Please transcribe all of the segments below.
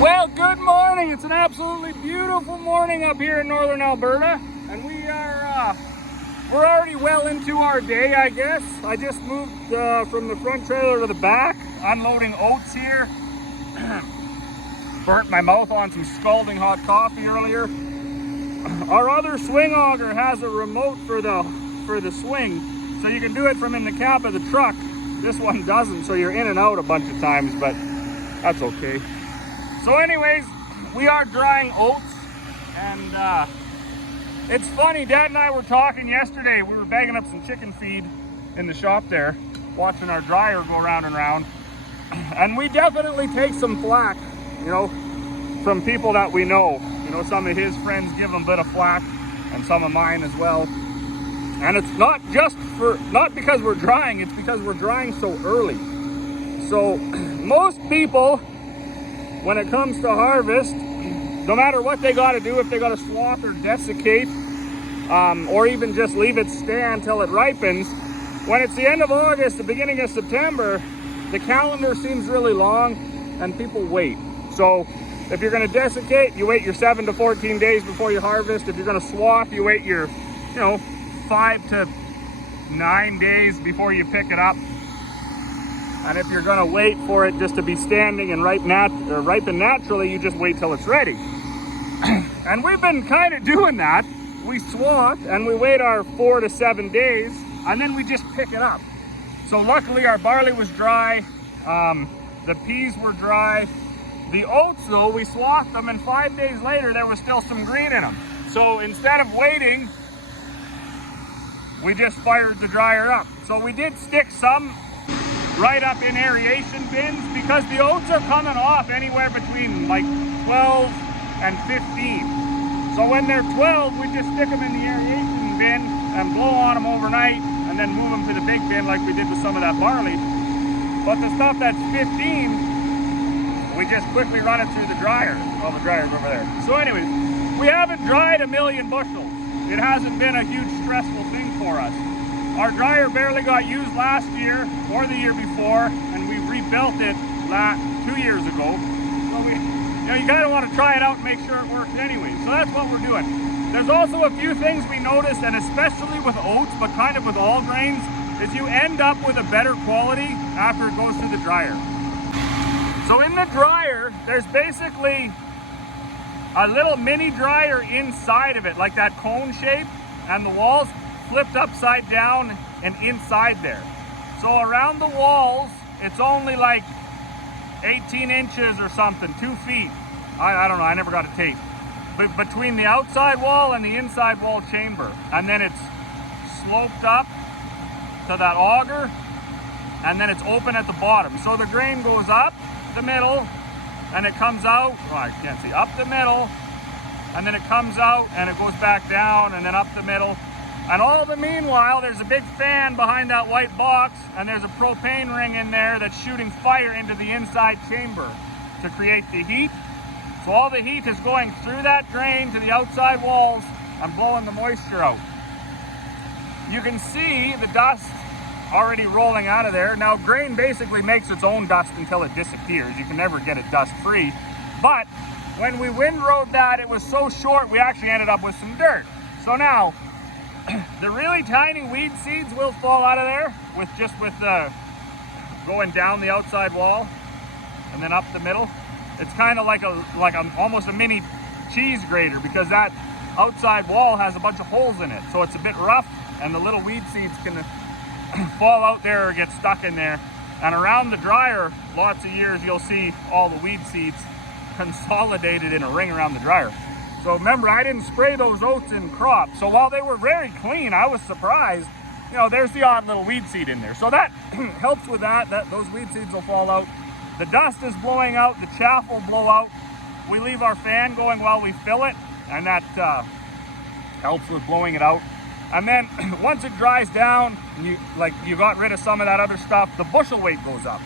Well, good morning. It's an absolutely beautiful morning up here in northern Alberta, and we're already well into our day, I guess. I just moved from the front trailer to the back, unloading oats here. Burnt my mouth on some scalding hot coffee earlier. Our other swing auger has a remote for the swing, so you can do it from in the cab of the truck. This one doesn't, so you're in and out a bunch of times, but that's okay. So anyways, we are drying oats, and it's funny, Dad and I were talking yesterday. We were bagging up some chicken feed in the shop there, watching our dryer go round and round, and we definitely take some flack, from people that we know. Some of his friends give him a bit of flack, and some of mine as well. And it's not because we're drying, it's because we're drying so early. So most people, when it comes to harvest, no matter what they got to do, if they got to swath or desiccate, or even just leave it stand till it ripens, when it's the end of August, the beginning of September, the calendar seems really long and people wait. So if you're going to desiccate, you wait your 7 to 14 days before you harvest. If you're going to swath, you wait your 5 to 9 days before you pick it up. And if you're going to wait for it just to be standing and ripen naturally, you just wait till it's ready. And we've been kind of doing that. We swath and we wait our 4 to 7 days, and then we just pick it up. So luckily our barley was dry, the peas were dry. The oats though, we swathed them, and 5 days later there was still some green in them. So instead of waiting, we just fired the dryer up. So we did stick some right up in aeration bins, because the oats are coming off anywhere between like 12 and 15. So when they're 12, we just stick them in the aeration bin and blow on them overnight, and then move them to the big bin like we did with some of that barley. But the stuff that's 15, we just quickly run it through the dryer. Well, the dryer's over there. So anyways, we haven't dried 1 million bushels. It hasn't been a huge stressful thing for us. Our dryer barely got used last year or the year before, and we rebuilt it 2 years ago. So you kind of want to try it out and make sure it works anyway. So that's what we're doing. There's also a few things we noticed, and especially with oats, but kind of with all grains, is you end up with a better quality after it goes through the dryer. So in the dryer, there's basically a little mini dryer inside of it, like that cone shape, and the walls flipped upside down and inside there. So around the walls, it's only like 18 inches or something, 2 feet. I don't know, I never got a tape. But between the outside wall and the inside wall chamber. And then it's sloped up to that auger, and then it's open at the bottom. So the grain goes up the middle, and it comes out, I can't see, up the middle, and then it comes out, and it goes back down, and then up the middle. And all the meanwhile, there's a big fan behind that white box, and there's a propane ring in there that's shooting fire into the inside chamber to create the heat. So all the heat is going through that drain to the outside walls and blowing the moisture out. You can see the dust already rolling out of there. Now, grain basically makes its own dust until it disappears. You can never get it dust free. But when we windrowed that, it was so short, we actually ended up with some dirt. So now, the really tiny weed seeds will fall out of there with going down the outside wall and then up the middle. It's kind of like almost a mini cheese grater, because that outside wall has a bunch of holes in it. So it's a bit rough, and the little weed seeds can fall out there or get stuck in there. And around the dryer, lots of years, you'll see all the weed seeds consolidated in a ring around the dryer. So remember, I didn't spray those oats in crop. So while they were very clean, I was surprised. There's the odd little weed seed in there. So that helps with that. Those weed seeds will fall out. The dust is blowing out. The chaff will blow out. We leave our fan going while we fill it, and that helps with blowing it out. And then once it dries down, you got rid of some of that other stuff, the bushel weight goes up.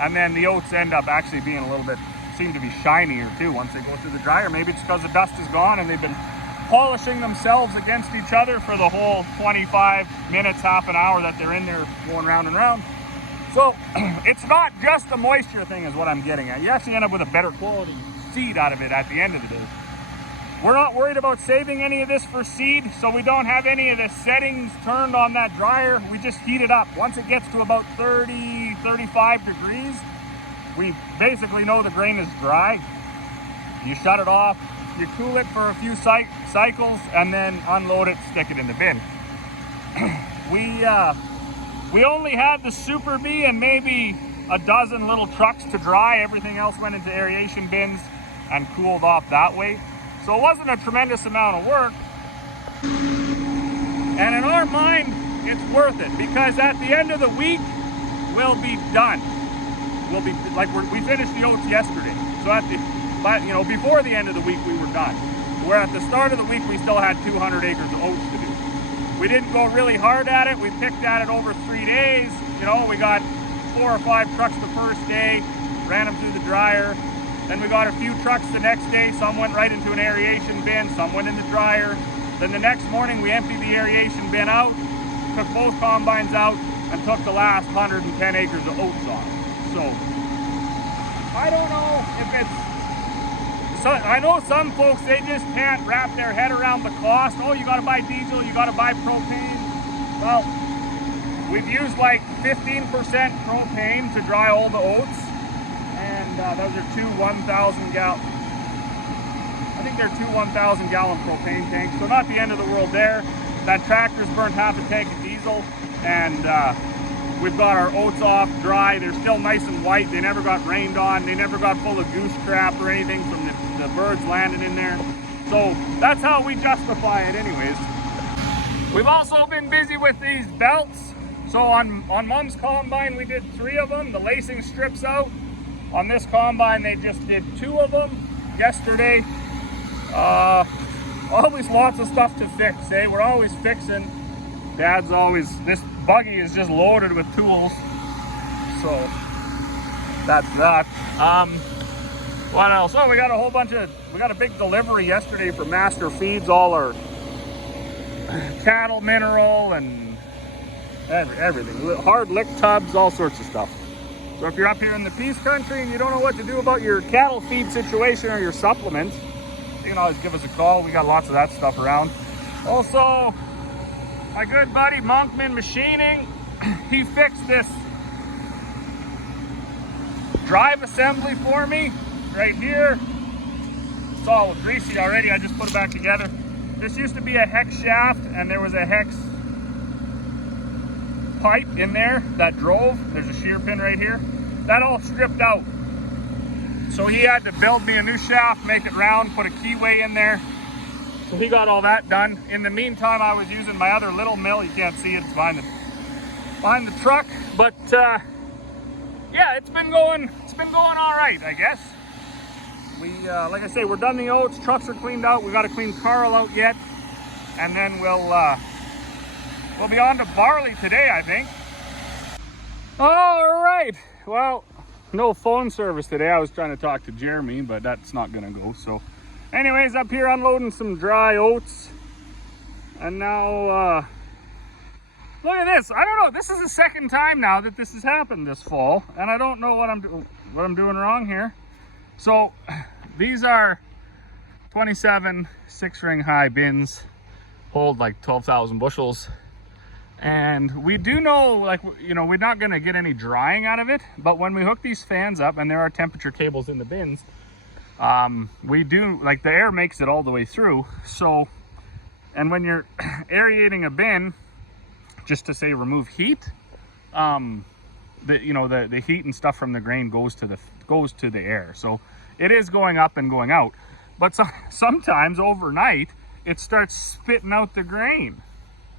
And then the oats end up actually being a little bit, seem to be shinier too once they go through the dryer. Maybe it's because the dust is gone and they've been polishing themselves against each other for the whole 25 minutes, half an hour that they're in there going round and round. So it's not just the moisture thing is what I'm getting at. You actually end up with a better quality seed out of it at the end of the day. We're not worried about saving any of this for seed, so we don't have any of the settings turned on that dryer. We just heat it up. Once it gets to about 30, 35 degrees, we basically know the grain is dry. You shut it off, you cool it for a few cycles, and then unload it, stick it in the bin. We only had the Super Bee and maybe a dozen little trucks to dry. Everything else went into aeration bins and cooled off that way. So it wasn't a tremendous amount of work. And in our mind, it's worth it because at the end of the week, we'll be done. We'll be like we finished the oats yesterday. So before the end of the week, we were done. Where at the start of the week, we still had 200 acres of oats to do. We didn't go really hard at it. We picked at it over 3 days. We got 4 or 5 trucks the first day, ran them through the dryer. Then we got a few trucks the next day. Some went right into an aeration bin, some went in the dryer. Then the next morning we emptied the aeration bin out, took both combines out, and took the last 110 acres of oats off. So, I don't know if I know some folks, they just can't wrap their head around the cost. Oh, you gotta buy diesel, you gotta buy propane. Well, we've used like 15% propane to dry all the oats. And those are two 1,000 gallon, I think they're two 1,000 gallon propane tanks. So not the end of the world there. That tractor's burned half a tank of diesel, and we've got our oats off dry. They're still nice and white. They never got rained on. They never got full of goose crap or anything from the birds landing in there. So that's how we justify it anyways. We've also been busy with these belts. So on Mom's combine, we did 3 of them. The lacing strips out. On this combine, they just did 2 of them yesterday. Always lots of stuff to fix, eh? We're always fixing. This buggy is just loaded with tools. So, that's that. What else? Oh, we got a big delivery yesterday for Master Feeds, all our cattle mineral and everything. Hard lick tubs, all sorts of stuff. So if you're up here in the Peace Country and you don't know what to do about your cattle feed situation or your supplements, you can always give us a call. We got lots of that stuff around. Also, my good buddy Monkman Machining, he fixed this drive assembly for me right here. It's all greasy already. I just put it back together. This used to be a hex shaft, and there was a hex pipe in there that drove. There's a shear pin right here. That all stripped out. So he had to build me a new shaft, make it round, put a keyway in there. So he got all that done. In the meantime, I was using my other little mill. You can't see it, it's behind the truck. But yeah, it's been going all right, I guess. We like I say, we're done the oats, trucks are cleaned out. We got to clean Carl out yet, and then we'll be on to barley today, I think. All right. Well, no phone service today. I was trying to talk to Jeremy, but that's not gonna go. So anyways, up here unloading some dry oats. And now, look at this. I don't know. This is the second time now that this has happened this fall. And I don't know what I'm doing wrong here. So these are 27 6-ring high bins, hold like 12,000 bushels. And we do know, like, we're not going to get any drying out of it, but when we hook these fans up, and there are temperature cables in the bins, we do, like, the air makes it all the way through. So, and when you're aerating a bin, just to say remove heat, the heat and stuff from the grain goes to the air. So it is going up and going out, but sometimes overnight it starts spitting out the grain.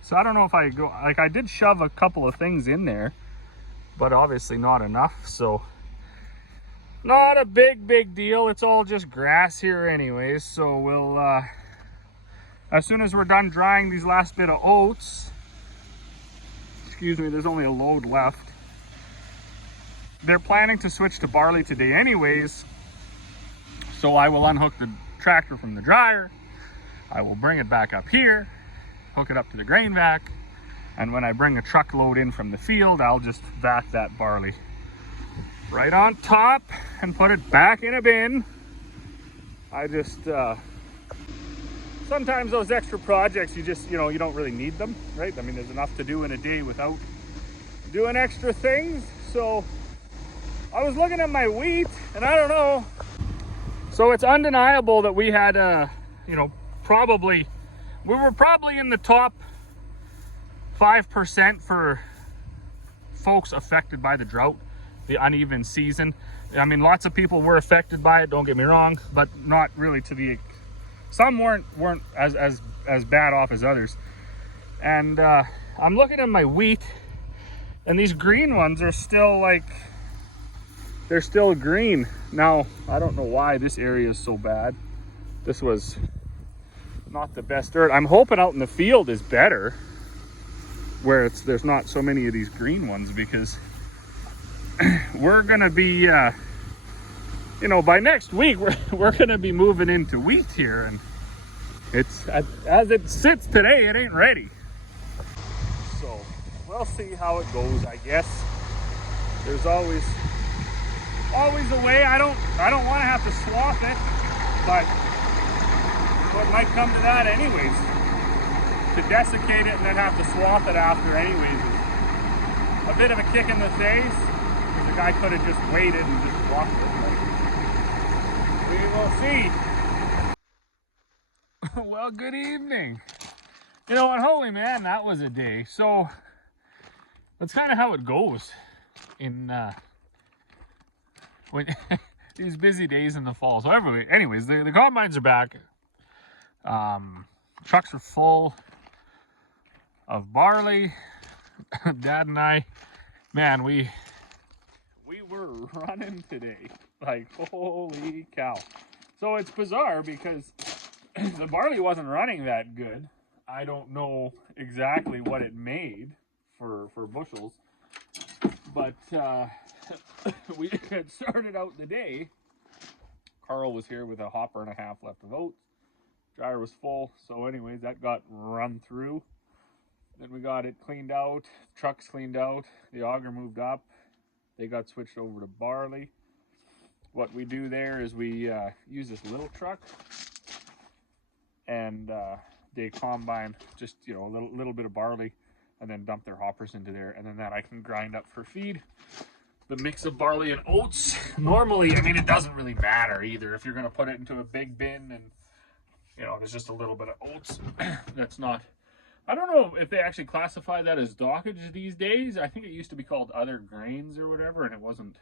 So I don't know if I did shove a couple of things in there, but obviously not enough. So not a big deal. It's all just grass here anyways. So we'll, as soon as we're done drying these last bit of oats, excuse me, there's only a load left. They're planning to switch to barley today anyways. So I will unhook the tractor from the dryer. I will bring it back up here, hook it up to the grain vac, and when I bring a truckload in from the field, I'll just vac that barley right on top and put it back in a bin I just, sometimes those extra projects, you just, you don't really need them, right? I mean, there's enough to do in a day without doing extra things. So I was looking at my wheat, and I don't know. So it's undeniable that we had, we were probably in the top 5% for folks affected by the drought, the uneven season. I mean, lots of people were affected by it, don't get me wrong, but not really to the, some weren't as bad off as others. And I'm looking at my wheat, and these green ones are still like, they're still green. Now, I don't know why this area is so bad. This was not the best dirt. I'm hoping out in the field is better, where there's not so many of these green ones, because we're gonna be, by next week, we're gonna be moving into wheat here, and it's, as it sits today, it ain't ready. So we'll see how it goes, I guess. There's always a way. I don't want to have to swath it, but it might come to that anyways. To desiccate it and then have to swath it after anyways is a bit of a kick in the face. The guy could have just waited and just swathed it. We will see. Well, good evening. And holy man, that was a day. So that's kind of how it goes in when these busy days in the fall. So anyways, the combines are back. Trucks are full of barley. Dad and I, man, we were running today. Like, holy cow. So it's bizarre because the barley wasn't running that good. I don't know exactly what it made for bushels, but we had started out the day. Carl was here with a hopper and a half left of oats. Dryer was full, so anyways, that got run through. Then we got it cleaned out, trucks cleaned out, the auger moved up. They got switched over to barley. What we do there is we use this little truck, and they combine just a little bit of barley, and then dump their hoppers into there, and then that I can grind up for feed. The mix of barley and oats, normally, I mean, it doesn't really matter either. If you're going to put it into a big bin and there's just a little bit of oats, that's not, I don't know if they actually classify that as dockage these days. I think it used to be called other grains or whatever, and it wasn't.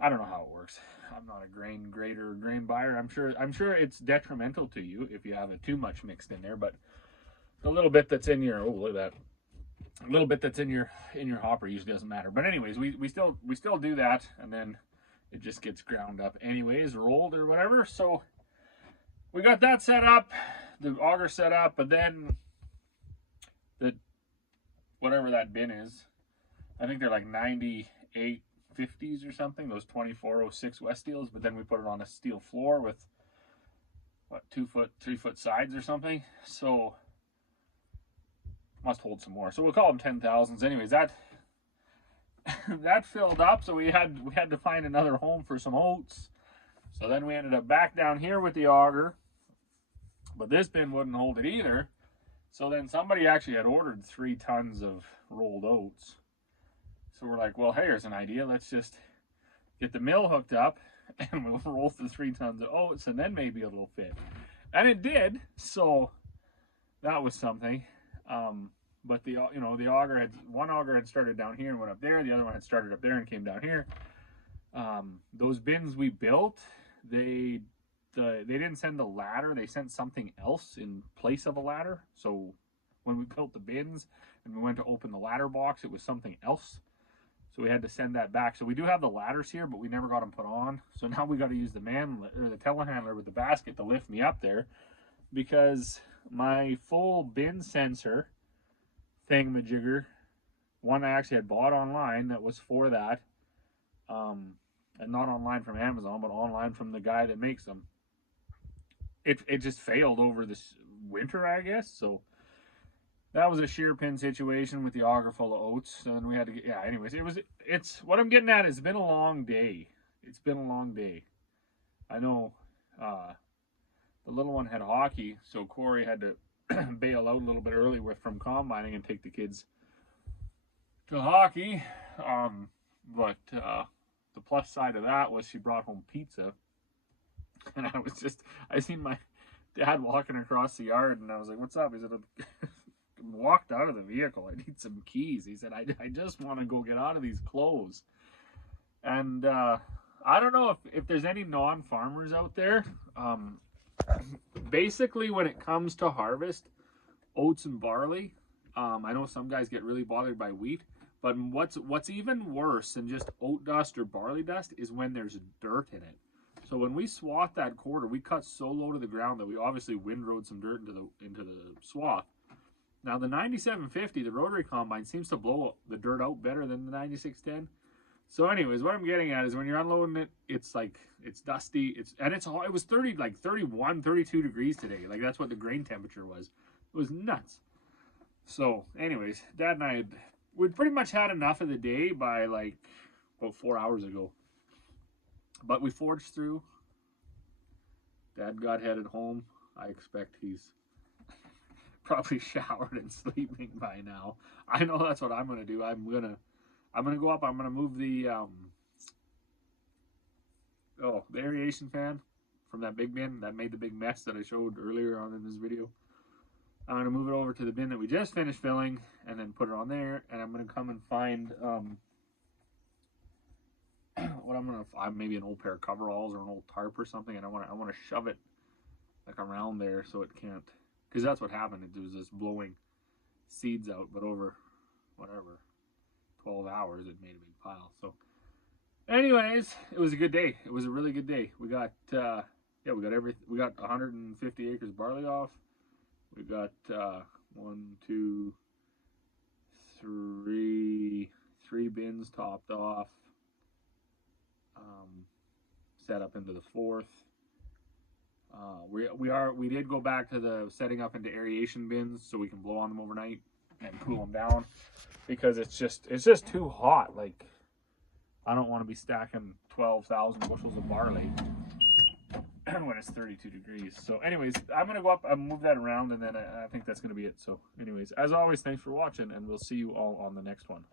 I don't know how it works. I'm not a grain grader or grain buyer. I'm sure it's detrimental to you if you have it too much mixed in there, but the little bit that's in your, oh, look at that. A little bit that's in your hopper usually doesn't matter. But anyways, we still do that, and then it just gets ground up anyways, rolled or whatever. So we got that set up, the auger set up, but then whatever that bin is, I think they're like 9850s or something, those 2406 West steels, but then we put it on a steel floor with what, 2 foot, 3 foot sides or something. So must hold some more. So we'll call them 10,000s. Anyways, that filled up, so we had to find another home for some oats. So then we ended up back down here with the auger, but this bin wouldn't hold it either. So then somebody actually had ordered 3 tons of rolled oats. So we're like, well, hey, here's an idea. Let's just get the mill hooked up and we'll roll the 3 tons of oats, and then maybe it'll fit. And it did. So that was something. But the auger one auger had started down here and went up there. The other one had started up there and came down here. Those bins we built, they didn't send a ladder. They sent something else in place of a ladder. So when we built the bins and we went to open the ladder box, it was something else. So we had to send that back. So we do have the ladders here, but we never got them put on. So now we got to use the telehandler with the basket to lift me up there, because my full bin sensor thingamajigger, one I actually had bought online that was for that, and not online from Amazon, but online from the guy that makes them. It just failed over this winter, I guess. So that was a shear pin situation with the auger full of oats. And we had to get, yeah, anyways, it's what I'm getting at is it's been a long day. It's been a long day. I know The little one had hockey, so Corey had to bail out a little bit early from combining and take the kids to hockey. But the plus side of that was she brought home pizza, and I seen my dad walking across the yard, and I was like, "What's up?" He said, "Walked out of the vehicle. I need some keys." He said, "I just want to go get out of these clothes." And I don't know if there's any non-farmers out there. Basically, when it comes to harvest, oats and barley, I know some guys get really bothered by wheat, but what's even worse than just oat dust or barley dust is when there's dirt in it. So when we swath that quarter, we cut so low to the ground that we obviously windrowed some dirt into the swath. Now the 9750, the rotary combine, seems to blow the dirt out better than the 9610. So anyways, what I'm getting at is when you're unloading it, it's like, it's dusty, it was 30, like 31, 32 degrees today. Like that's what the grain temperature was. It was nuts. So anyways, Dad and we'd pretty much had enough of the day by like about 4 hours ago. But we forged through. Dad got headed home. I expect he's probably showered and sleeping by now. I know that's what I'm gonna do. I'm gonna go up. I'm gonna move the aeration fan from that big bin that made the big mess that I showed earlier on in this video. I'm gonna move it over to the bin that we just finished filling, and then put it on there. And I'm gonna come and find what I'm gonna find, maybe an old pair of coveralls or an old tarp or something, and I want to shove it like around there so it can't, because that's what happened. It was just blowing seeds out, but over whatever 12 hours it made a big pile. So anyways, it was a good day. It was a really good day. We got we got 150 acres barley off. We got 3 bins topped off, set up into the 4th. We did go back to the setting up into aeration bins so we can blow on them overnight and cool them down, because it's just too hot. Like, I don't want to be stacking 12,000 bushels of barley when it's 32 degrees. So anyways, I'm gonna go up and move that around, and then I think that's gonna be it. So anyways, as always, thanks for watching, and we'll see you all on the next one.